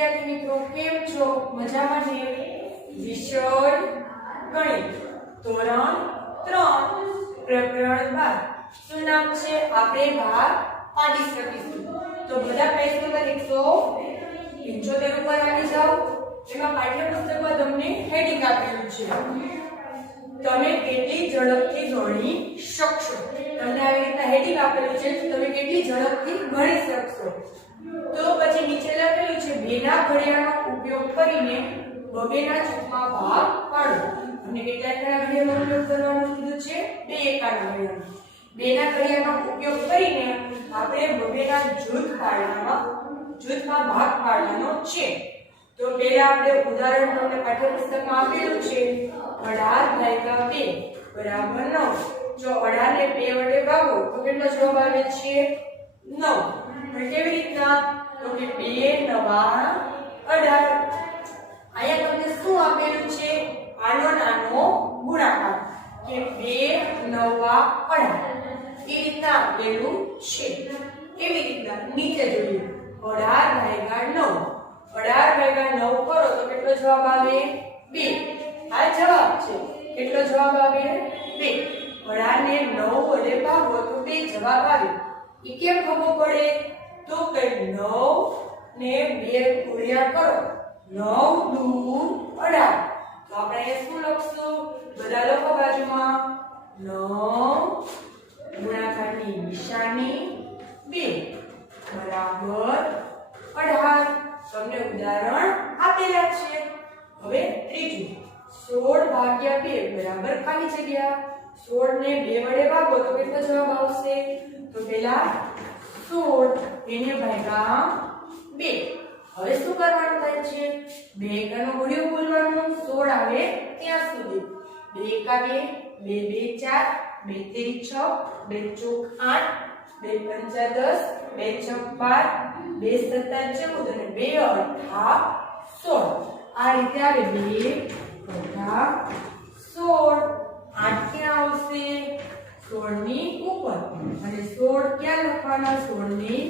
વિદ્યાર્થી મિત્રો, કેમ છો? મજામાં ને? વિષય ગણિત, ધોરણ 3, પ્રકરણ 12. શું નામ છે? આપણે ભાગ પાડી શકીશું. તો બધા પેજ નંબર 175 ઉપર આવી જાઓ. એમાં પાઠ્યપુસ્તકમાં તમને હેડિંગ આપેલું છે. તમે કેટલી ઝડપથી ગણી શકશો? તમને આવી રીતના હેડિંગ આપેલું છે, તમે કેટલી ઝડપથી ગણી શકશો. તો પછી નીચે લખેલું છે બેના ઘડિયાળનો ઉપયોગ કરીને બબેના જૂથમાં ભાગ પાડો. અને કેટલા ઘડિયાળનો ઉપયોગ કરવાનો કીધું છે? બે એકાના ઘડિયાળનો. બેના ઘડિયાળનો ઉપયોગ કરીને આપણે બબેના જૂથમાં ભાગ પાડવાનો છે. તો પહેલા આપણે ઉદાહરણ તમને પાઠ્યપુસ્તકમાં આપેલું છે 18 ભાગ્યા 2 બરાબર 9. જો 18 ને 2 વડે ભાગો તો કેટલો જવાબ આવે છે? 9. પણ કેવી રીતના? તો કે 2 નવા 18. અહીંયા તમને શું આપેલું છે? આનો નાનો ગુણાકાર કે 2 નવા 18. એ રીતના આપેલું છે. કેવી રીતના? નીચે જોઈએ 18 ભાગ્યા 9. 18 ભાગ્યા 9 કરો તો કેટલો જવાબ આવે? 2. આ જવાબ છે. કેટલો જવાબ આવે? 2. 18 ને 9 વડે ભાગો તો 2 જવાબ આવે. એ કેમ ખબર પડે? તો કે 9 ને 2 ગુણ્યા કરો 9 દુ 18. તો આપણે શું લખશું? બધા લખો બાજુમાં 9 ગુણાકારની નિશાની 2 બરાબર 18. તમને ઉદાહરણ આપેલા છે. હવે ત્રીજું 16 ભાગ્યા 2 બરાબર ખાલી જગ્યા. 16 ને 2 વડે ભાગો તો કેટલો જવાબ આવશે? તો પહેલા 16 એને ભાગ્યા 2. હવે શું કરવાનું થાય છે? 2 એકાનો ઘડિયો બોલવાનું 16 આવે ત્યાં સુધી. 2 એકા 2, 2 2 4, 2 3 6, 2 ચોક 8, 2 પંચા 10, 2 છક 12, 2 સત્તા 14 અને 2 અઠા 16. આ રીતે આવે 2 અઠા 16. 8 ક્યાં આવશે? 16 ની ઉપર અને 16 ક્યાં લખવાના? 16 ની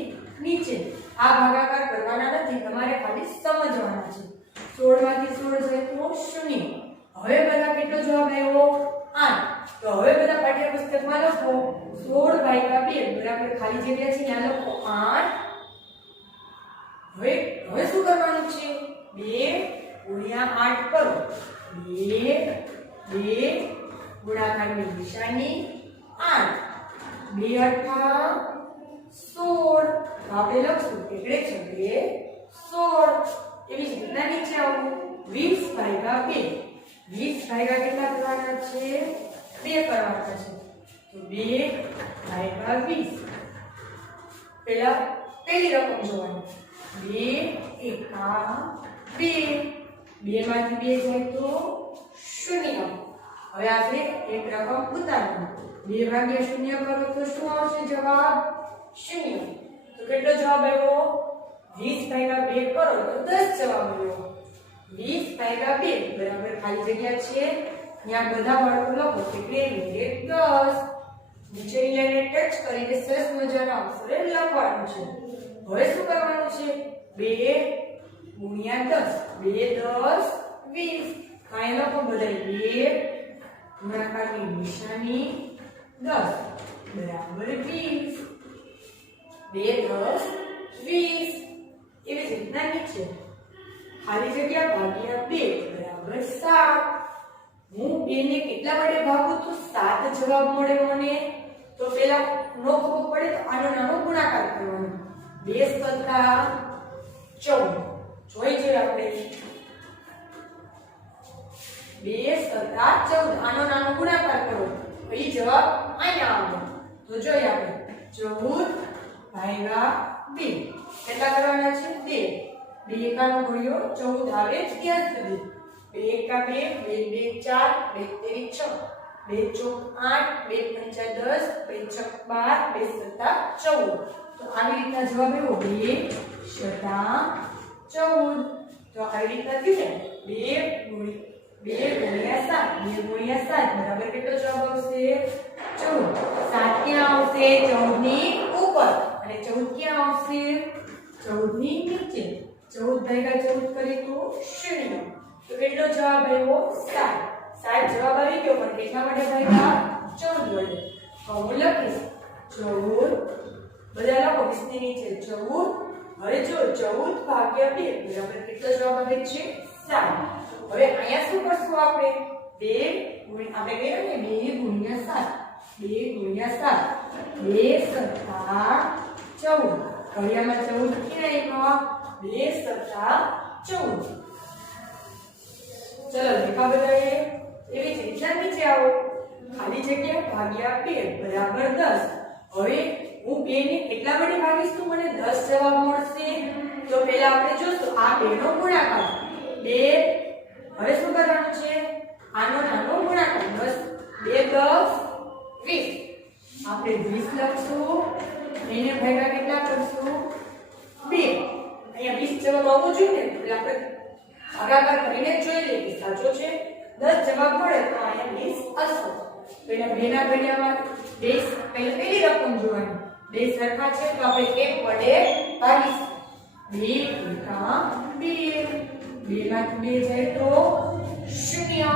નીચે. આ ભાગાકાર કરવાના નથી, તમારે ખાલી સમજવાના છે. 16 માંથી 16 જાય તો 0. હવે બધા કેટલો જવાબ આવ્યો? 8. તો હવે બધા પાઠ્યપુસ્તકમાં લખો 16 ભાગ્યા 2 બરાબર ખાલી જગ્યા છે ત્યાં લખો 8. હવે શું કરવાનું છે? 2 ગુણ્યા 8 કરો. 2 ગુણાકારની નિશાની 8. 2 અઠા 16. તો આપણે લખશું એટલે છેલ્લે 16. એવી જ રીતના નીચે આવું 20 ભાગ્યા 2. 20 ભાગ્યા કેટલા કરવાના છે? 2 કરવાના છે. તો 2 ભાગ્યા 20. પહેલી રકમ જોવાની 2 એકા 2. 2 માંથી 2 જાય તો 0. હવે આપણે એક રકમ ઉતારવાની. 2 ભાગ્યા 0 કરો તો શું આવશે જવાબ? 0. તો કેટલો જવાબ આવ્યો? 20 ભાગ્યા 2 કરો તો 10 જવાબ આવ્યો. 20 ભાગ્યા 2 બરાબર ખાલી જગ્યા છે ત્યાં બધા બાળકો લખો એટલે 10. નીચેની લાઈને ટચ કરીને સરસ મજાના અક્ષરે લખવાનું છે. હવે શું કરવાનું છે? 2 ગુણ્યા 10. 2 10 20. કાંઈ લખો બધા 2 ગુણાકારની નિશાની 10 બરાબર 20. 2 10 20. એવી જ રીતના નીચે ખાલી જગ્યા ભાગ્યા 2 બરાબર 7. હું 2 ને કેટલા વડે ભાગું તો 7 જવાબ મળે મને. તો પહેલા નો ખબર પડે તો આનો નાનો ગુણાકાર કરવાનો. 2 સત્તા 14. જોઈ જોઈએ આપણે 2 સત્તા 14. આનો નાનો ગુણાકાર કરો તો એ જવાબ અહીંયા આવે. તો જોઈએ આપણે 14 ભાગ્યા 2 કેટલા કરવાના છે? 2. 2 એકાનો ઘડિયો 14 આવે ત્યાં સુધી. 2 એકા 2, 2 2 4, 2 3 6, 2 ચોક 8, 2 પંચા 10, 2 છક 12, 2 સત્તા 14. તો આવી રીતના જવાબ આવ્યો 2 સત્તા 14. તો આવી રીતના થયું ને 2 ગુણ્યા 7. 2 ગુણ્યા 7 બરાબર કેટલો જવાબ આવશે? 14. 7 ક્યાં આવશે? 14 ની ઉપર અને 14 ક્યાં આવશે? 14 ની નીચે. 14 ભાગ્યા 14 કરીએ તો 0. તો કેટલો જવાબ આવ્યો 7. 7 જવાબ આવી ગયો પણ કેટલા વડે ભાગ્યા 14 વડે. તો હું લખીશ 14 બધા લખો 20 ની નીચે 14. હવે જો 14 ભાગ્યા 2 બરાબર કેટલો જવાબ આવે છે 7. હવે અહીંયા શું કરશું આપણે 2 આપણે કહ્યું ને 2 ગુણ્યા 7 2 ગુણ્યા 7 2 સત્તા 14 ઘડિયામાં 14 ક્યાં આવ્યો 2 સત્તા 14. ચલો લેખા બદલાઈએ એવી જ રીતના નીચે આવો ખાલી જગ્યા ભાગ્યા 2 બરાબર 10. હવે હું 2 ને કેટલા વડે ભાગીશ તો મને 10 જવાબ મળશે. તો પહેલા આપણે જોશું આ 2 નો ગુણાકાર 2 હવે શું કરવાનું છે આનો નાનો ગુણાકાર 10 2 10 20 આપણે 20 લખશું એને ભાગ્યા કેટલા કરશું 2 અહીંયા 20 જવાબ આવવો જોઈએ ને એટલે આપણે ભાગાકાર કરીને જોઈ લઈએ કે સાચો છે 10 જવાબ મળે તો અહીંયા 20 હશે. તો એના 2 ના ઘડિયામાં 20 પહેલી રકમ જોવાની 2 સરખા છે તો આપણે 1 વડે ભાગીશું 2 ગુણ્યા 2 2 માંથી 2 જાય તો 0.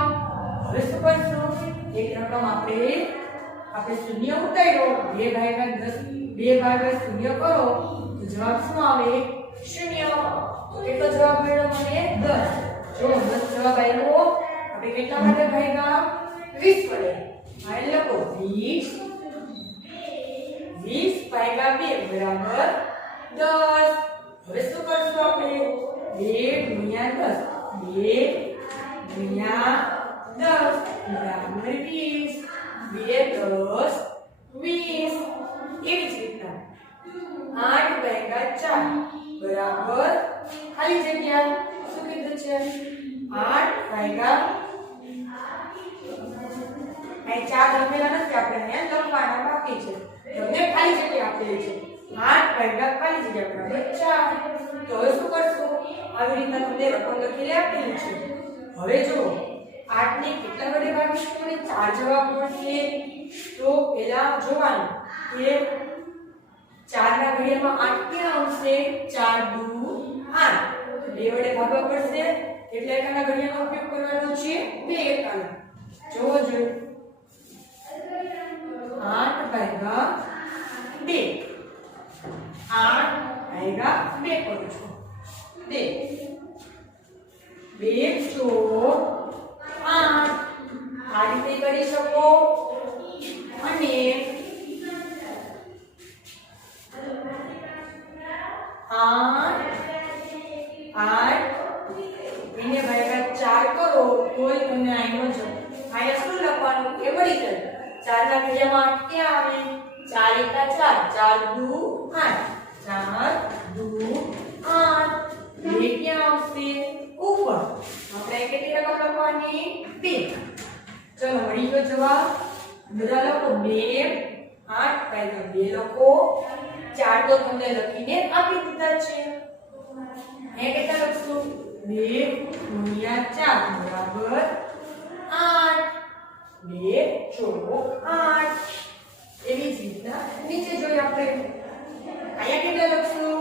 હવે શું કરશું એક રકમ આપણે શૂન્ય ઉતાર્યો 2 ભાગ્યા 10 2 ભાગ્યા 0 કરો તો જવાબ શું આવે 0. તો કેટલો જવાબ મળ્યો મને 10. જો 10 જવાબ આવ્યો આપણે કેટલા માટે ભાગ્યા 20 વડે. આ લખો 20 ભાગ્યા 2 બરાબર 10. હવે શું કરશું આપણે 2 ગુણ્યા 10 2 ગુણ્યા 10 બરાબર 20 2 10 20. એવી જ રીતના 8 ભાગ્યા 4 બરાબર ખાલી જગ્યા શું કીધું છે 8 ભાગ્યા અહીં 4 લખેલા નથી આપણે અહીંયા લખવાના બાકી છે તમને ખાલી જગ્યા આપેલી છે 8 ભાગ્યા ખાલી જગ્યા બરાબર 4. તો હવે શું કરશું આવી રીતના તમને રકમ લખેલી આપેલી છે. હવે જો 8 ને કેટલા વડે ભાગીશું મને 4 જવાબ મળશે. તો પહેલા જોવાનું કે 4 ના ઘડિયામાં 8 ક્યાં આવશે 4 દુ 8 2 વડે ભાગવા પડશે એટલે એકાના ઘડિયાનો ઉપયોગ કરવાનો છે 2 એકાના. જોવો જોઈએ 8 ભાગ્યા 2 8 ભાગ્યા 2 કરું છું 2 2 ચોક 8 આ રીતે કરી શકો. અને 8 એને ભાગ્યા 4 કરો તોય તમને આનો જ આયા શું લખવાનું એ મળી જાય 4 ના ઘડિયામાં 8 ક્યાં આવે 4 એકા 4 4 દુ 8 4 દુ 8 2 ક્યાં આવશે ઉપર આપણે કેટલી રકમ લખવાની 2. ચલો મળી ગયો જવાબ. બધા લખો 2 8 ભાગ્યા 2 લખો 4 તો તમને લખીને આપી દીધા છે. અહીંયા કેટલા લખશું 2 ગુણ્યા 4 બરાબર 8 2 ચોક 8. એવી જ રીતના નીચે જોઈએ આપણે અહીંયા કેટલા લખશું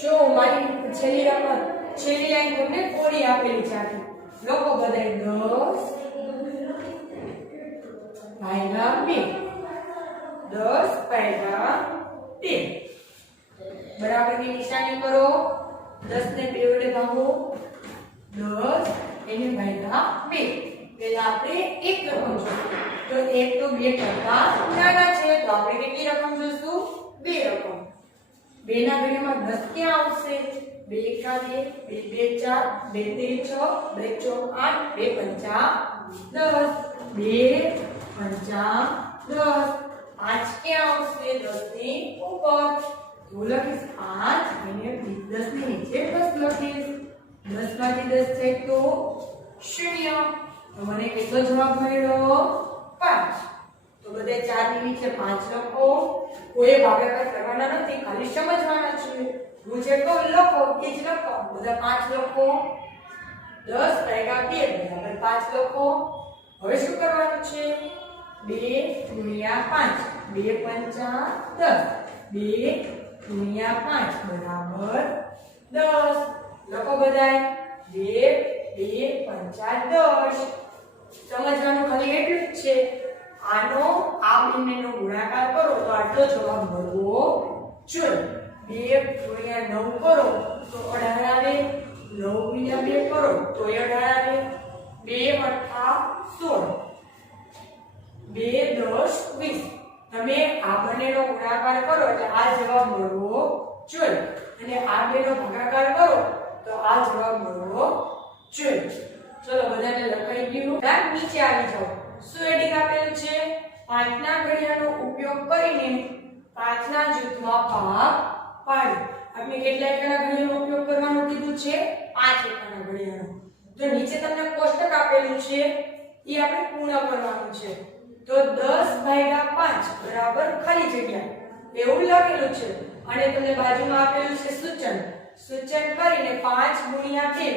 જો મારી છેલ્લી લાઈન તમને કોરી આપેલી છે આખી લખો બધાય 10 ભાગ્યા 2 10 ભાગ્યા 2 બરાબરની નિશાની કરો 10 ને 2 વડે ભાગો 10 એને ભાગ્યા 2. પહેલા આપણે એક રકમ જોઈશું તો 1 તો 2 કરતા નાના છે તો આપણે કેટલી રકમ જોઈશું 2 રકમ. 2 ના ઘડિયામાં 10 ક્યાં આવશે 2 એકા 2 2 4 2 3 6 2 ચોક 8 2 પંચા 10 2 પંચા 10 5 ક્યાં આવશે 10 ની ઉપર હું લખીશ 5 અને 10 ની નીચે 10 લખીશ 10 માંથી 10 જાય તો 0. તો મને કેટલો જવાબ મળ્યો 5. તો બધે 4 ની નીચે 5 લખો. કોઈ ભાગાકાર કરવાના નથી ખાલી સમજવાના છે. હું જે કહું લખો એ જ લખો બધા 5 લખો 10 ભાગ્યા 2 બરાબર 5 લખો. હવે શું કરવાનું છે 2 ગુણ્યા 5 2 પંચા 10 2 ગુણ્યા 5 બરાબર 10 લખો બધાય 2 2 પંચા 10 સમજવાનું ખાલી એટલું જ છે આનો આ બંનેનો ગુણાકાર કરો તો આટલો જવાબ મળવો જોઈએ 2 * 9 કરો તો 18 આવે 9 * 2 કરો તો 18 આવે 2 * 16 2 10 20 તમે આ બંનેનો ગુણાકાર કરો એટલે આ જવાબ મળવો જોઈએ અને આ બેનો ભાગાકાર કરો તો આ જવાબ મળવો જોઈએ ચલો બધાને લખાઈ ગયું રાત નીચે આવી જાઓ શું હેડિંગ આપેલું છે 5 ના ઘડિયાનો ઉપયોગ કરીને 5 ના જૂથમાં ભાગ પાડો આપણે કેટલા એકના ઘડિયાનો ઉપયોગ કરવાનો કીધું છે 5 એકના ઘડિયાનો તો નીચે તમને કોષ્ટક આપેલું છે એ આપણે પૂર્ણ કરવાનું છે તો 10/5 બરાબર ખાલી જગ્યા એવું લખેલું છે અને તમને બાજુમાં આપેલું છે સૂચન કરીને 5 * 2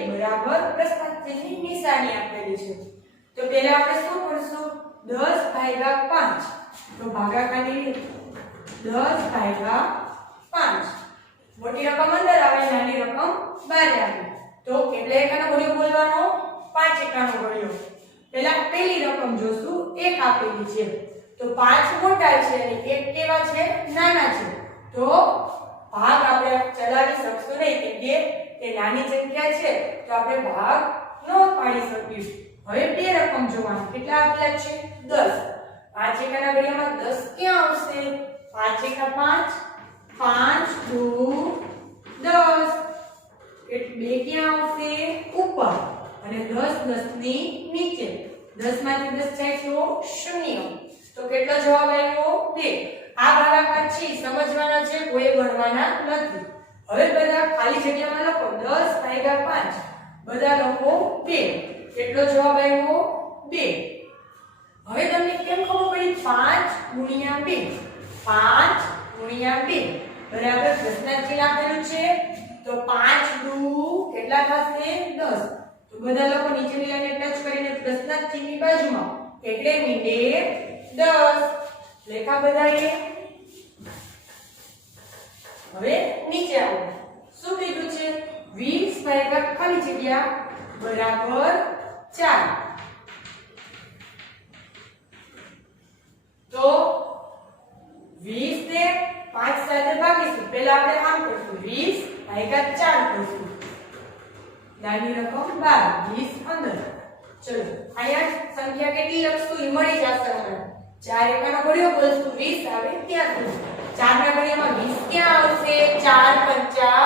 બરાબર પ્રસ્થાનની નિશાની આપેલી છે તો પહેલા આપણે શું કરશું 10/5 તો ભાગાકારની રીત 10/5 મોટી રકમ અંદર આવે નાની રકમ બહાર આવે તો કેટલા એકાનો ઘડિયો બોલવાનો 5 એકાનો ઘડિયો પહેલા પહેલી રકમ જોશું 1 આપેલી છે તો 5 મોટા છે અને 1 કેવા છે નાના છે તો ભાગ આપણે ચલાવી શકશું નહીં કે તે નાની સંખ્યા છે તો આપણે ભાગ ન પાડી શકીશું હવે બે રકમ જોવાની કેટલા આપેલા છે 10 5 એકાના ઘડિયામાં 10 ક્યાં આવશે 5 એકા 5 5 2 10 એટલે 2 ક્યાં આવશે ઉપર અને 10 10 ની નીચે 10 માંથી 10 જાય તો 0 તો કેટલો જવાબ આવ્યો 2 આ ભાગાકાર છે સમજવાના છે કોઈ ગણવાના નથી હવે બધા ખાલી જગ્યામાં લખો 10/5 બધા લખો 2 કેટલો જવાબ આવ્યો 2 હવે તમને કેમ ખબર પડી 5 * 2 5 * 2 બરાબર પ્રશ્નાર્થ ચિહ્ન આપેલું છે તો 5 2 કેટલા થશે 10 તો બધા લોકો નીચેની લાઈને ટચ કરીને પ્રશ્નાર્થ ચિહ્નની બાજુમાં એટલે મીંડે 10 લેખા બધાએ હવે નીચે આવો શું કીધું છે 20 ખાલી જગ્યા બરાબર 4 તો 20 ને 5 સાથે ભાગીશું પહેલા આપણે આમ કરશું 20/4 કરશું નાની રકમ 12 20 અંદર ચલો અહીંયા સંખ્યા કેટલી લખશું ઈ મળી જશે આપણે 4 એકાનો ઘડિયો બોલશું 20 આવે ત્યાં સુધી 4 ના ઘડિયામાં 20 ક્યાં આવશે 4 પંચા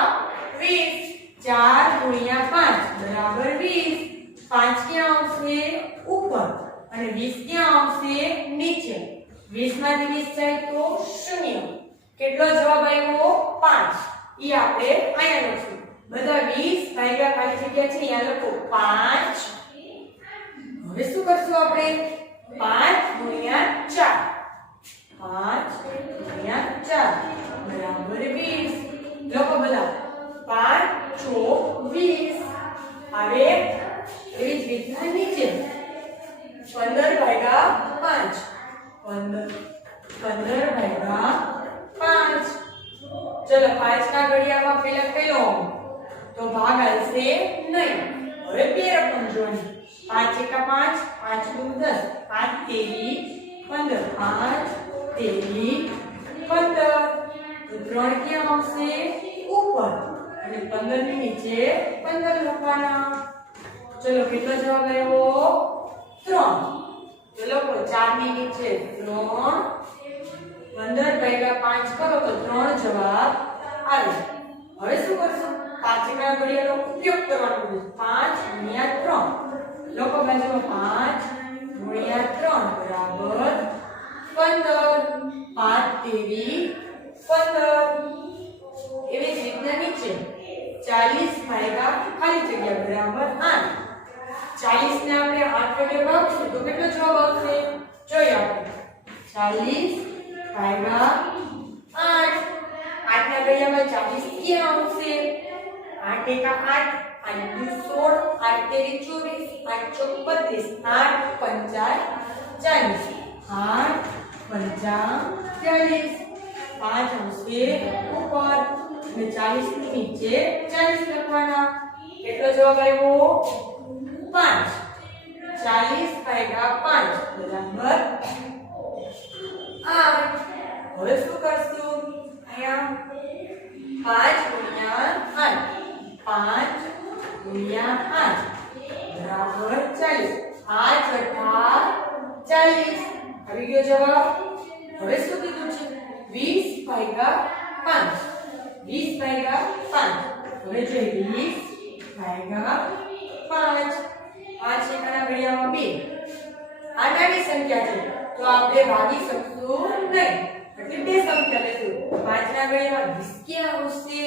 20 4 * 5 બરાબર 20 5 ક્યાં આવશે ઉપર અને 20 ક્યાં આવશે નીચે 20 માંથી 20 જાય તો 0 કેટલો જવાબ આવ્યો 5 ઈ આપણે અહીંયા લખશું બધા 20 ભાગ્યા ખાલી જગ્યા છે અહીંયા લખો 5 હવે શું કરશું આપણે 5 * 4 5 * 4 બરાબર 20 લખો બધા 5 * 20 હવે એવી જ રીતના નીચે 15/5 15/5 ચલો 5 ના ઘડિયામાં પહેલા પેલો તો ભાગ આવશે નહીં હવે બે રકમ જોવાની 5 એકા 5 5 * 2 10 5 * 13 15 5 * 13 15 તો 3 ક્યાં આવશે ઉપર અને 15 ની નીચે 15 લખવાના ચલો કેટલો જવાબ આવ્યો 3 ચલો 4 ની નીચે 3 15/5 કરો તો 3 જવાબ આવે હવે શું કરશું 5 ના ઘડિયાનો ઉપયોગ કરવાનો છે 5 * 3 લોકો બાજુમાં 5 * 3 બરાબર 15 5 તેરી 15 એવી જ રીતના નીચે 40 ખાલી જગ્યા બરાબર 8 40 ને આપણે 8 વડે ભાગશું તો કેટલો જવાબ આવશે જોઈએ આપણે 40/8 8 ના ઘડિયામાં 40 ક્યાં આવશે 8 એકા 8 8 દુ 16 8 તેરી 24 8 ચોક 32 8 પંચા 40 8 પંચા 40 5 આવશે ઉપર એટલે 40 ની નીચે 40 લખવાના કેટલો જવાબ આવ્યો 5 40 ભાગ્યા 5 બરાબર 8 હવે શું કરશું અહીંયા 5 ગુણ્યા 8 5 ગુણ્યા 8 બરાબર 40 8 વત્તા 40 આવી ગયો જવાબ હવે શું કીધું છે 20 ભાગ્યા 5 20 ભાગ્યા 5 હવે જોઈએ 20 ભાગ્યા 5 5 એકના ઘડિયામાં 2 આ નાની સંખ્યા છે તો આપણે ભાગી શકશું નહીં એટલે બે સંખ્યા લેશું 5 ના ઘડિયામાં 20 ક્યાં આવશે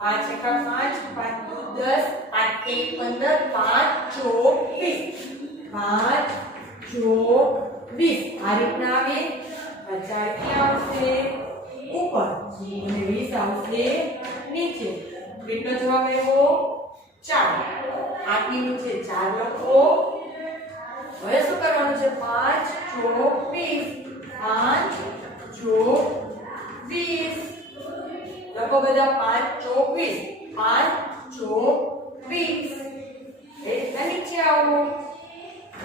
5 એકા 5 5 દુ 10 5 એક 15 5 ચોક 20 5 ચોક 20 આ રીતના આવે 50 ક્યાં આવશે ઉપર અને 20 આવશે નીચે કેટલો જવાબ આવ્યો 4 આની નીચે 4 લખો હવે શું કરવાનું છે 5 ચોક 20 5 ચોક 20 લખો બધા 5 ચોક 20 5 ચોક 20 એટલે નીચે આવો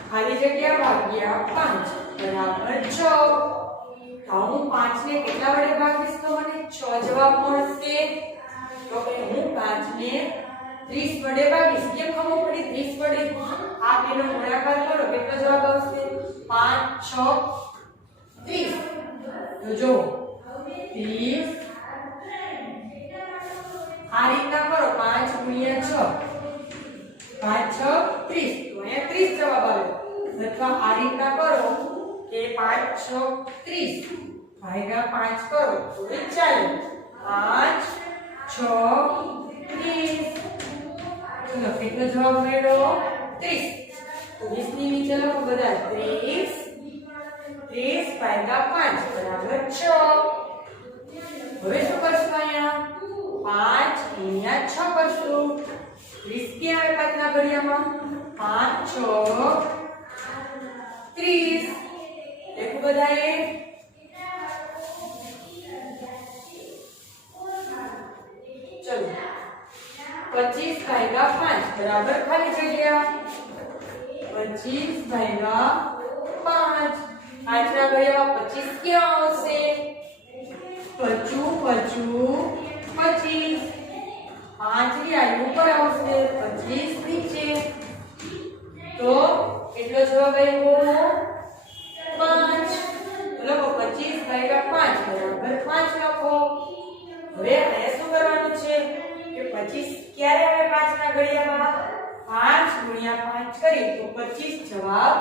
ખાલી જગ્યા ભાગ્યા 5 બરાબર 6 તો હું 5 ને કેટલા વડે ભાગીશ તો મને 6 જવાબ મળશે તો કે હું 5 ને 30 વડે ભાગીશ કેમ ખબર પડી 30 વડે આ બેનો ગુણાકાર કરો કેટલો જવાબ આવશે 5 6 30 તો જો 30 આ રીતના કરો 5 ગુણ્યા 6 5 6 30 તો અહીંયા 30 જવાબ આવે અથવા આ રીતના કરો કે 5 6 30 ભાગ્યા 5 કરો તો 40 5 6 30 ચલો કેટલો જવાબ મળ્યો 30 તો 20 ની નીચે લખો બધા 30 ભાગ્યા 5 બરાબર 6 હવે શું કરશું અહીંયા 5 ગુણ્યા 6 કરશું 30 ક્યાં આવે 5 ના ઘડિયામાં 5 6 30 એક બધાએ ચલો 25 ભાગ્યા 5 બરાબર ખાલી જગ્યા 25 ભાગ્યા 5 5 ના ઘડિયામાં 25 ક્યાં આવશે 25 25 5 રી ઉપર આવશે 25 નીચે તો કેટલો જવાબ આવ્યો 5 લખો 25 ભાગ્યા 5 બરાબર 5 લખો હવે અહીંયા શું કરવાનું છે કે 25 ક્યારે આવે 5 ના ઘડિયામાં 5 ગુણ્યા 5 કરી તો 25 જવાબ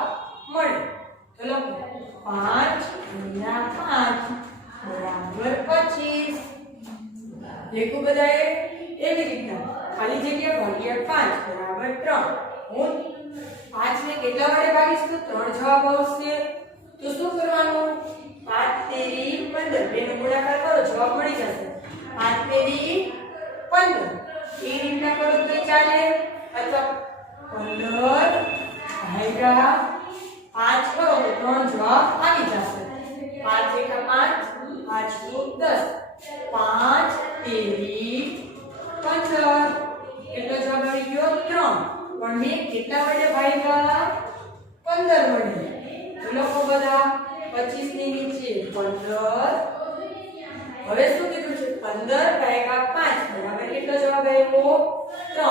મળે તો લખો 5 ગુણ્યા 5 બરાબર 25 દેખો બધાએ એવી રીતના ખાલી જગ્યા ભાગ્યા 5 બરાબર 3 હું 5 ને કેટલા વડે ભાગીશ તો 3 જવાબ આવશે તો શું કરવાનું 5 તેરી 15 બેનો ગુણાકાર કરો જવાબ મળી જશે 5 તેરી 15 એ રીતના કરો તો ચાલે અથવા 15 ભાગ્યા 5 કરો તો 3 જવાબ આવી જશે 5 એકા 5 5 દુ 10 5 તેરી 15 કેટલો જવાબ આવી ગયો 3 પણ મેં કેટલા વડે ભાગ્યા 15 વડે લોકો બધા 25 ની નીચે 15 હવે શું કીધું છે 15 ભાગ્યા 5 બરાબર કેટલો જવાબ આવ્યો 3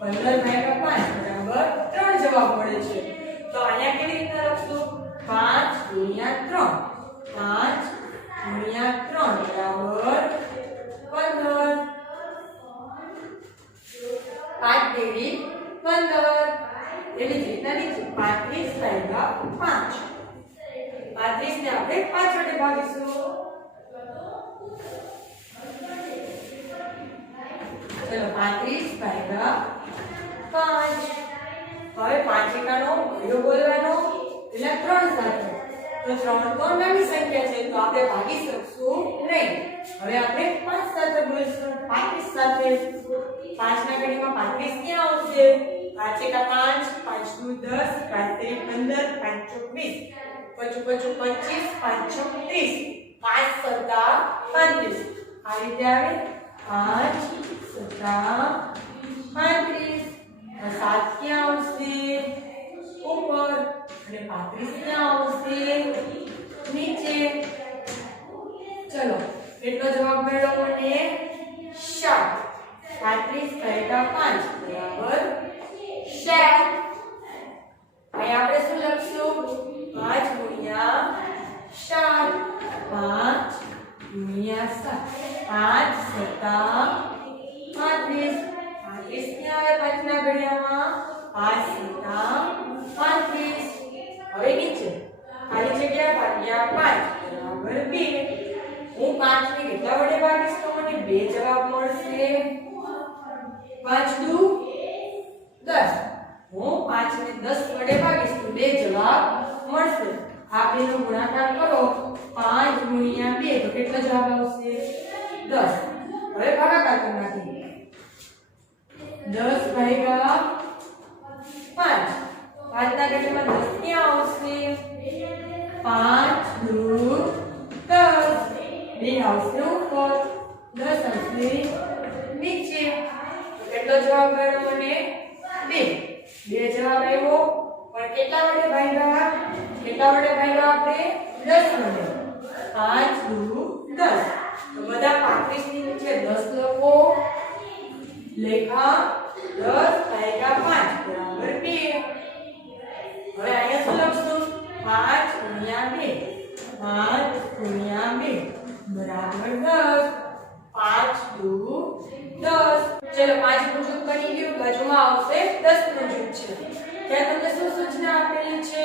15 ભાગ્યા 5 બરાબર 3 જવાબ મળે છે તો અહીંયા કેવી રીતના લખશું 5 ગુણ્યા 3 5 ગુણ્યા 3 બરાબર 15 5 તેરી 15 એવી જ રીતના નીચે 35 ભાગ્યા 5 35 ને આપણે 5 વડે ભાગીશું ચલો 35 ભાગ્યા 5 હવે 5 એકાનો ઘડિયો બોલવાનો એટલે 3 સાથે તો 3 તો નાની સંખ્યા છે તો આપણે ભાગી શકશું નહીં હવે આપણે 5 સાથે બોલીશું 35 સાથે 5 ના ઘડિયામાં 35 ક્યાં આવશે 5 એકા 5 5 દુ 10 5 તેરી 15 5 ચોક 20 પચું 25 5 છ 30 5 સત્તા 35 આ રીતે આવે 5 સત્તા 35 7 ક્યાં આવશે ઉપર અને 35 ક્યાં આવશે નીચે ચલો એટલો જવાબ મળ્યો મને 7 35 ભાગ્યા 5 બરાબર 7 અહીં આપણે શું લખશું 5 ગુણ્યા 7 5 ગુણ્યા 7 5 સત્તા 35 35 ક્યાં આવે 5 ના ઘડિયામાં 5 સત્તા 35 હવે નીચે ખાલી જગ્યા ભાગ્યા 5 બરાબર 2 હું 5 ને કેટલા વડે ભાગીશ તો મને 2 જવાબ મળશે 5 દુ 10 હું 5 ને 10 વડે ભાગીશ તો 2 જવાબ મળશે આ બેનો ગુણાકાર કરો 5 ગુણ્યા 2 તો કેટલો જવાબ આવશે 10 હવે ભાગાકાર કરી નાખીએ 10 ભાગ્યા 5 5 ના ઘડિયામાં 10 ક્યાં આવશે 5 દુ 10 2 આવશે ઉપર 10 આવશે નીચે કેટલો જવાબ મળ્યો મને 2 જવાબ આવ્યો પણ કેટલા વડે ભાગ્યા આપણે 10 વડે 5 દુ 10 તો બધા 35 ની નીચે 10 લખો લેખા 10 ભાગ્યા 5 બરાબર 2 હવે અહીંયા શું લખશું 5 ગુણ્યા 2 5 ગુણ્યા 2 બરાબર 10 5 દુ 10 ચલો 5 નું જૂથ બની ગયું બાજુમાં આવશે 10 નું જૂથ છે ત્યાં તમને શું સૂચના આપેલી છે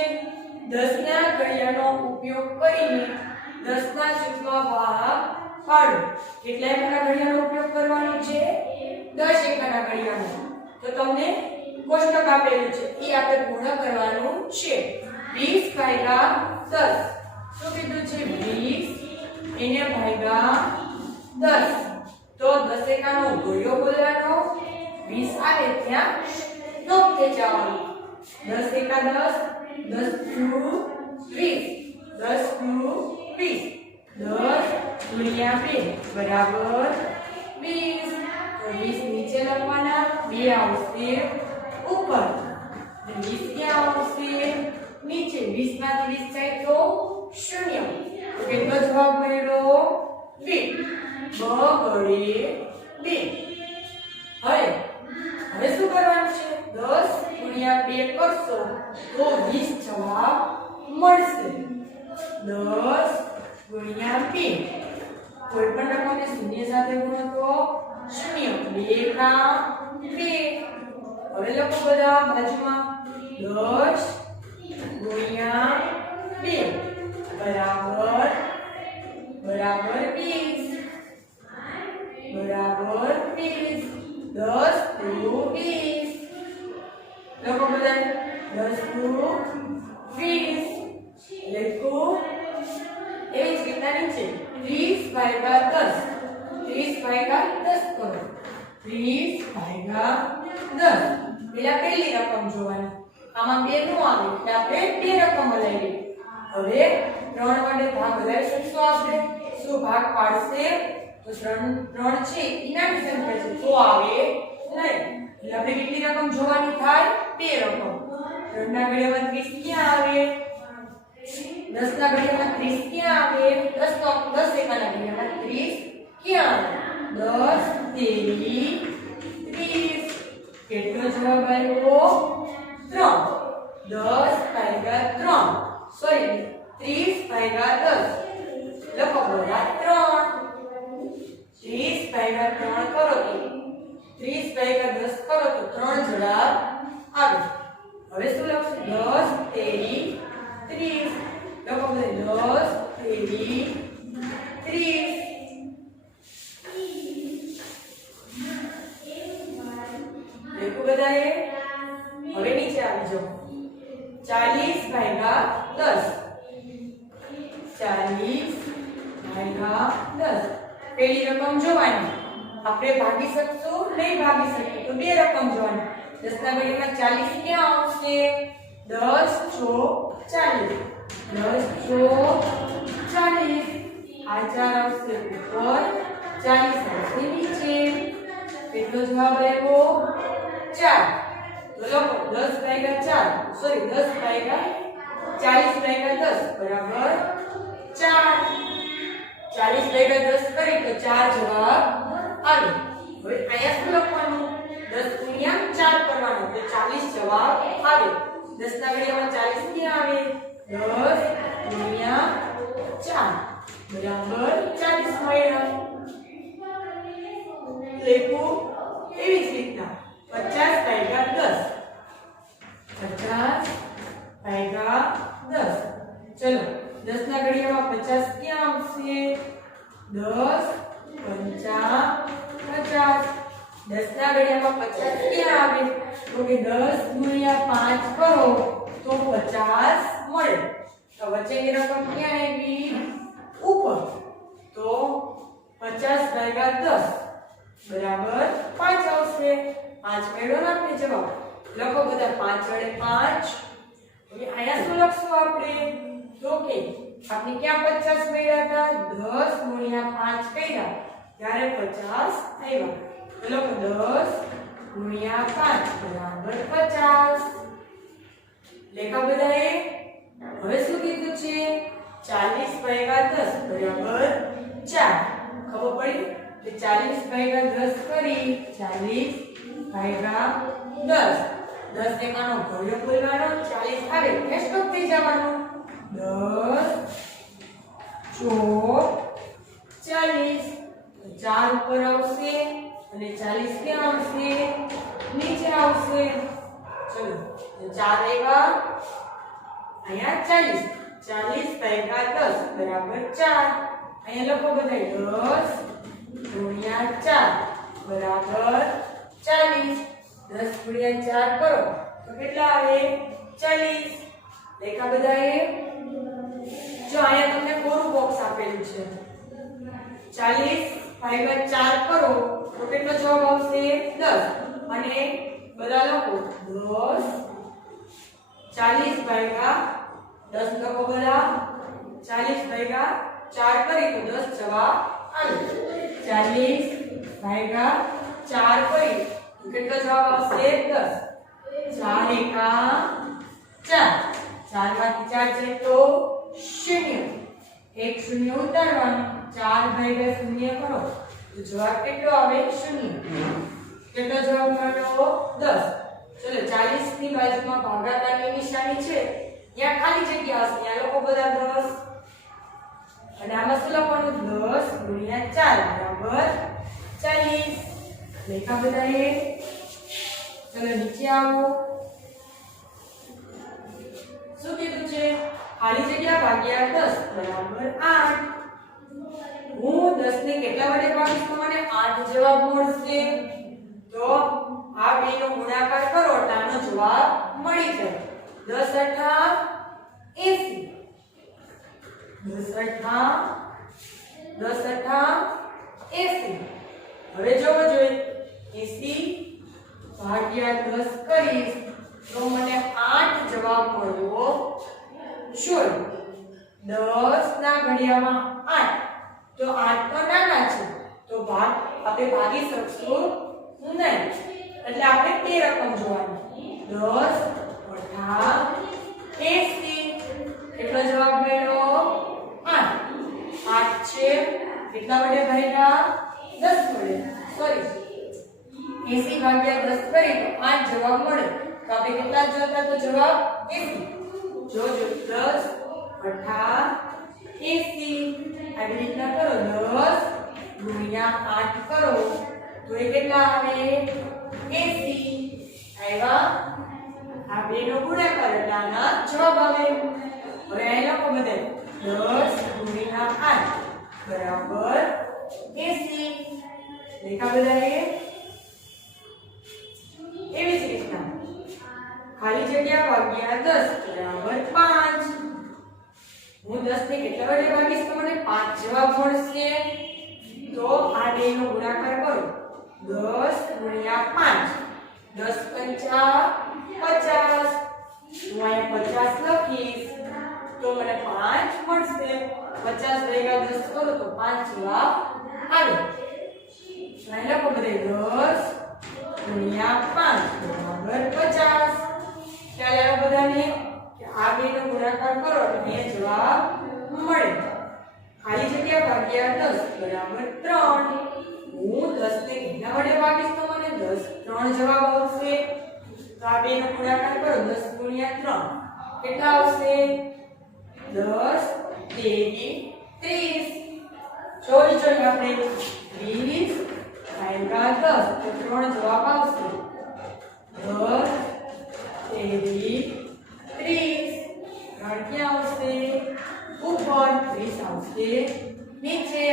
10 ના ઘડિયાનો ઉપયોગ કરીને 10 ના જૂથમાં ભાગ પાડો કેટલા એકના ઘડિયાનો ઉપયોગ કરવાનો છે 10 એકના ઘડિયાનો તો તમને કોષ્ટક આપેલું છે એ આપણે પૂર્ણ કરવાનું છે 20 ભાગ્યા 10 શું કીધું છે 20 એને ભાગ્યા 10 તો 10 એકાનો ઘડિયો બોલવાનો 20 આવે ત્યાં લોપ થઈ જવાનું 10 એકા 10 10 દુ 20 10 દુ 20 10 ગુણ્યા 2 બરાબર 20 તો 20 નીચે લખવાના 2 આવશે ઉપર 20 ક્યાં આવશે નીચે 20 માંથી 20 જાય તો 0 તો કેટલો જવાબ મળ્યો 2 બગડે 2 હવે શું કરવાનું છે 10 ગુણ્યા 2 કરશો તો 20 જવાબ મળશે 10 ગુણ્યા 2 કોઈ પણ રકમને શૂન્ય સાથે ગુણો તો 0 2 ના 2 હવે લખો બધા બાજુમાં 10 ગુણ્યા 2 બરાબર 20 બરાબર 20 10 દુ 20 લખો બધા 10 દુ 20 લખો એવી જ રીતના નીચે 30 ભાગ્યા 10 કરો 30 ભાગ્યા 10 પેલા પહેલી રકમ જોવાની આમાં 2 નો આવે એટલે આપણે 2 રકમ લઈએ હવે 3 વડે ભાગ લઈ શકશું આપણે શું ભાગ પાડશે તો 3 છે ઇનામી સંખ્યા છે તો આવે નહીં એટલે આપણે કેટલી રકમ જોવાની થાય 2 રકમ 3 ના ઘડિયામાં 30 ક્યાં આવે 10 ના ઘડિયામાં 30 ક્યાં આવે 10 એકાના ઘડિયામાં 30 ક્યાં આવે 10 તેરી 30 કેટલો જવાબ આવ્યો 3 10 ભાગ્યા 3 સોરી 30 ભાગ્યા 10 લખો બધા 3 30 ભાગ્યા 3 કરો તો 30 ભાગ્યા 10 કરો તો 3 જવાબ આવે હવે શું લખશું 10 તેરી 30 લખો બધા 10 તેરી 30 देखो बताइए હવે નીચે આવી જાઓ 40 ભાગ્યા 10 પેલી રકમ જોવાની આપણે ભાગી શકશું નહીં ભાગી શકીએ તો બે રકમ જોવાની 10 ના ઘડિયામાં 40 ક્યાં આવશે 10 ચોક 40 10 ચોક 40 આ 4 આવશે ઉપર 40 અંશની નીચે કેટલો જવાબ આવ્યો 4 તો લખો 10 ભાગ્યા 4 સોરી 10 ભાગ્યા 40 ભાગ્યા 10 બરાબર 4 40 ભાગ્યા 10 કરી તો 4 જવાબ આવે હવે અહીંયા શું લખવાનું 10 ગુણ્યા 4 કરવાનું તો 40 જવાબ આવે 10 ના ઘડિયામાં 40 ક્યાં આવે 10 ગુણ્યા 4 બરાબર 40 મળ્યા લેખો એવી જ રીતના 50 ભાગ્યા 10 50 ભાગ્યા 10 ચલો 10 ના ઘડિયામાં 50 ક્યાં આવશે 10 50 10 ના ઘડિયામાં 50 ક્યાં આવે તો કે 10 ગુણ્યા 5 કરો તો 50 મળે તો વચ્ચેની રકમ ક્યાં આવી ઉપર તો 50 ભાગ્યા 10 બરાબર 5 આવશે 5 મેળો નાખને જવાબ લખો બધા 5 વડે 5 હવે અહીંયા શું લખશું આપણે તો કે આપણે ક્યાં 50 મેળવ્યા હતા 10 ગુણ્યા 5 કર્યા ત્યારે 50 આવ્યા તો લખો 10 ગુણ્યા 5 બરાબર 50 લેખા બધાએ હવે શું કીધું છે 40 ભાગ્યા 10 બરાબર 4 ખબર પડી કે 40 ભાગ્યા 10 કરી 40 ભાગ્યા 10 10 એકાનો ઘડિયો બોલવાનો 40 આવે એટલે સ્ટોપ થઈ જવાનું 10 4 40 4 ઉપર આવશે અને 40 ક્યાં આવશે નીચે આવશે ચલો 4 આવ્યા અહીંયા 40 ભાગ્યા 10 બરાબર 4 અહીંયા લખો બધા 10 ગુણ્યા 4 બરાબર 40 10 ગુણ્યા 4 કરો તો કેટલા આવે 40 લેખા બધાએ જો અહીંયા તમને કોરું બોક્સ આપેલું છે 40 ભાગ્યા 4 કરો તો કેટલો જવાબ આવશે 10 અને બધા લખો 10 40 ભાગ્યા 10 લખો બધા 40 ભાગ્યા 4 કરી તો 10 જવાબ આવે 40 ભાગ્યા 4 કરી તો કેટલો જવાબ આવશે 10 4 એકા 4 4 માંથી 4 જાય તો 0 એક શૂન્ય ઉતારવાનું 4 ભાગ્યા 0 કરો તો જવાબ કેટલો આવે 0 કેટલો જવાબ મળ્યો 10 ચલો 40 ની બાજુમાં ભાગાકારની નિશાની છે ત્યાં ખાલી જગ્યા હશે ત્યાં લોકો બધા 10 અને આમાં શું લખવાનું 10 ગુણ્યા 4 બરાબર 40 લેખા બધાએ ચલો નીચે આવો શું કીધું છે ખાલી જગ્યા ભાગ્યા 10 બરાબર 8 હું 10 ને કેટલા વડે ભાગીશ તો મને 8 જવાબ મળશે તો આ બેનો ગુણાકાર કરો એટલે આનો જવાબ મળી જાય 10 અઠા 80 10 અઠા 80 હવે જોવો જોઈએ 80 ભાગ્યા 10 કરીશ તો મને 8 જવાબ મળ્યો શું 10 ના ઘડિયામાં 8 તો 8 તો નાના છે તો ભાગ આપણે ભાગી શકશું નહીં એટલે આપણે તે રકમ જોવાની 10 અઠા 80 કેટલો જવાબ મળ્યો 8 8 છે કેટલા વડે ભાગ્યા 10 વડે સોરી 80 ભાગ્યા 10 કરી તો 8 જવાબ મળે તો આપણે કેટલા જોતા તો જવાબ 80 જોજો 10 અઠા 80 આવી રીતના કરો 10 ગુણ્યા 8 કરો તો એ કેટલા આવે 80 આવ્યા આ બેનો ગુણાકાર એટલે આના જવાબ આવે હવે અહીં લખો બધે 10 ગુણ્યા 8 બરાબર 80 લેખા બધાએ એવી જ રીતના ખાલી જગ્યા ભાગ્યા 10 બરાબર 5 હું 10 ને કેટલા વડે ભાગીશ તો મને 5 જવાબ મળશે તો આ બેનો ગુણાકાર કરો 10 ગુણ્યા 5 10 પંચા 50 હું અહીંયા 50 લખીશ તો મને 5 મળશે 50 ભાગ્યા 10 કરો તો 5 જવાબ આવે અહીં લખો બધે 10 × 5 = 50. ખ્યાલ આવ્યો બધાને કે આ બેનો ગુણાકાર કરો એટલે જવાબ મળે. ખાલી જગ્યા ભાગ્યા 10 = 3. હું 10 ને કેટલા વડે ભાગીશ તો મને 3 જવાબ આવશે. તો આ બેનો ગુણાકાર કરો 10 × 3 કેટલા આવશે? 10 તેરી 30. જોઈ આપણે 20 ભાગ્યા 10 તો 3 જવાબ આવશે. 10 તેરી 30. 3 ક્યાં આવશે? ઉપર. 30 આવશે નીચે.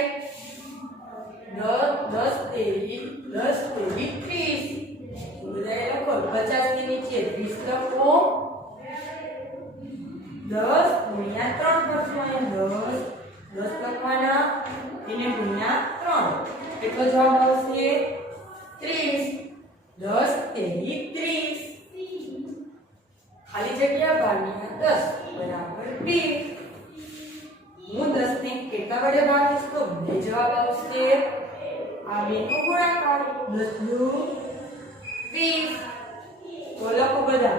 10 તેરી 30. બધાએ લખો 50 ની નીચે 30 લખો. 10 × 3 કરશું. અહીંયા 10 લખવાના એને ગુણ્યા 3 કેટલો જવાબ આવશે? 30. 10 તેરી 30. ખાલી જગ્યા ભાગ્યા 10 = 2. હું 10 ને કેટલા વડે ભાગીશ તો 2 જવાબ આવશે. આ બેનો ગુણાકાર 10 × 20. તો લખો બધા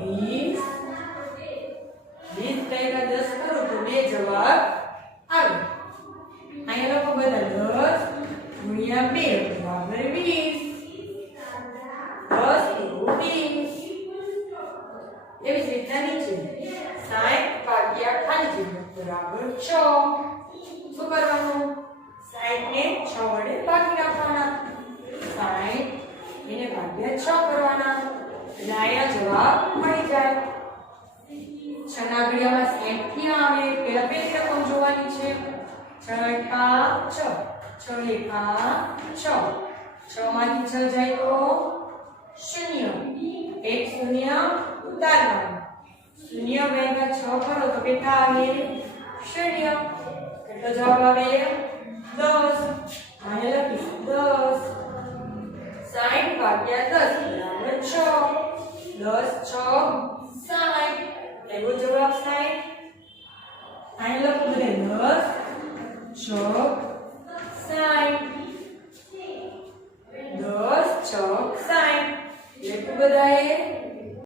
20 ભાગ્યા 10 કરો તો 2 જવાબ આવે. અહીંયા લખો બધા 10 × 2 = 20. 10 × 20. એવી જ રીતના નીચે 60 ભાગ્યા ખાલી જગ્યા = 6. શું કરવાનું? 60 ને 6 વડે ભાગી નાખવાના. 60 એને ભાગ્યા 6 કરવાના એટલે અહીંયા જવાબ મળી જાય. 6 ના ઘડિયામાં 60 ક્યાં આવે? પહેલા પેલી રકમ જોવાની છે. 6 × 6 6 × 6 6 માંથી 6 જાય તો 0. 1 0 ઉતારવાનું. 0 ભાગ્યા 6 કરો તો કેટલા આવે? 0. કેટલો જવાબ આવે? 10. અહીંયા લખીશું 10. 60 ભાગ્યા 10 = 6. 10 6 60. એવો જવાબ 60. અહીંયા લખો બધે 10 6 60. 10 6 60. એટલું બધાએ